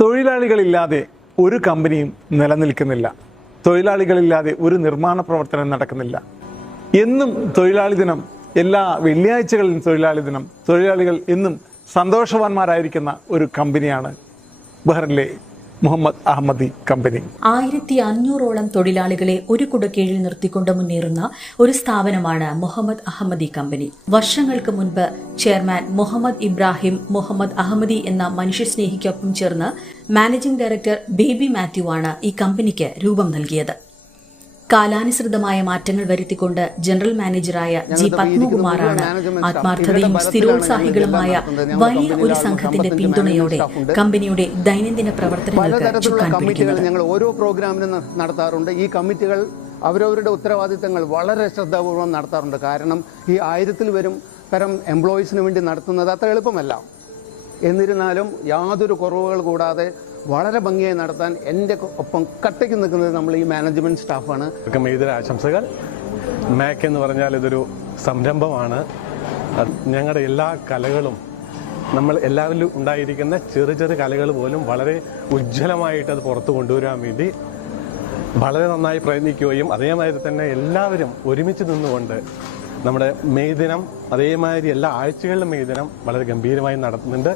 തൊഴിലാളികളില്ലാതെ ഒരു കമ്പനിയും നിലനിൽക്കുന്നില്ല. തൊഴിലാളികളില്ലാതെ ഒരു നിർമ്മാണ പ്രവർത്തനം നടക്കുന്നില്ല. എന്നും തൊഴിലാളി ദിനം, എല്ലാ വെള്ളിയാഴ്ചകളിലും തൊഴിലാളി ദിനം. തൊഴിലാളികൾ എന്നും സന്തോഷവാന്മാരായിരിക്കുന്ന ഒരു കമ്പനിയാണ് ബഹ്റിനിലെ മുഹമ്മദ് അഹമ്മദി കമ്പനി. 1500ഓളം തൊഴിലാളികളെ ഒരു കുടക്കീഴിൽ നിർത്തിക്കൊണ്ട് മുന്നേറുന്ന ഒരു സ്ഥാപനമാണ് മുഹമ്മദ് അഹമ്മദി കമ്പനി. വർഷങ്ങൾക്ക് മുൻപ് ചെയർമാൻ മുഹമ്മദ് ഇബ്രാഹിം മുഹമ്മദ് അഹമ്മദി എന്ന മനുഷ്യസ്നേഹിക്കൊപ്പം ചേർന്ന് മാനേജിംഗ് ഡയറക്ടർ ബേബി മാത്യു ആണ് ഈ കമ്പനിക്ക് രൂപം നൽകിയത്. കാലാനുസൃതമായ മാറ്റങ്ങൾ വരുത്തിക്കൊണ്ട് ജനറൽ മാനേജറായ ജി പത്മകുമാറാണ് ആത്മാർത്ഥതയും സ്ഥിരോത്സാഹികളുമായ വലിയ ഒരു സംഘത്തിന്റെ പിന്തുണയോടെ കമ്പനിയുടെ ദൈനംദിന പ്രവർത്തനങ്ങൾക്ക് ചുക്കാൻ പിടിക്കുന്നത്. ഞങ്ങൾ ഓരോ പ്രോഗ്രാമിനും നടത്താറുണ്ട്. ഈ കമ്മിറ്റികൾ അവരവരുടെ ഉത്തരവാദിത്തങ്ങൾ വളരെ ശ്രദ്ധാപൂർവ്വം നടത്താറുണ്ട്. കാരണം ഈ 1000 പരം എംപ്ലോയീസിന് വേണ്ടി നടത്തുന്നത് അത്ര എളുപ്പമല്ല. എന്നിരുന്നാലും യാതൊരു കുറവുകൾ കൂടാതെ വളരെ ഭംഗിയായി നടത്താൻ എൻ്റെ ഒപ്പം കട്ടയ്ക്ക് നിൽക്കുന്നത് നമ്മൾ ഈ മാനേജ്മെൻറ്റ് സ്റ്റാഫാണ്. ആശംസകൾ. മാക് എന്ന് പറഞ്ഞാൽ ഇതൊരു സംരംഭമാണ്. ഞങ്ങളുടെ എല്ലാ കലകളും, നമ്മൾ എല്ലാവരിലും ഉണ്ടായിരിക്കുന്ന ചെറു ചെറു കലകൾ പോലും വളരെ ഉജ്ജ്വലമായിട്ട് അത് പുറത്തു കൊണ്ടുവരാൻ വേണ്ടി വളരെ നന്നായി പ്രയത്നിക്കുകയും അതേമാതിരി തന്നെ എല്ലാവരും ഒരുമിച്ച് നിന്നുകൊണ്ട് നമ്മുടെ മെയ് ദിനം അതേമാതിരി എല്ലാ ആഴ്ചകളിലും മെയ് ദിനം വളരെ ഗംഭീരമായി നടത്തുന്നുണ്ട്.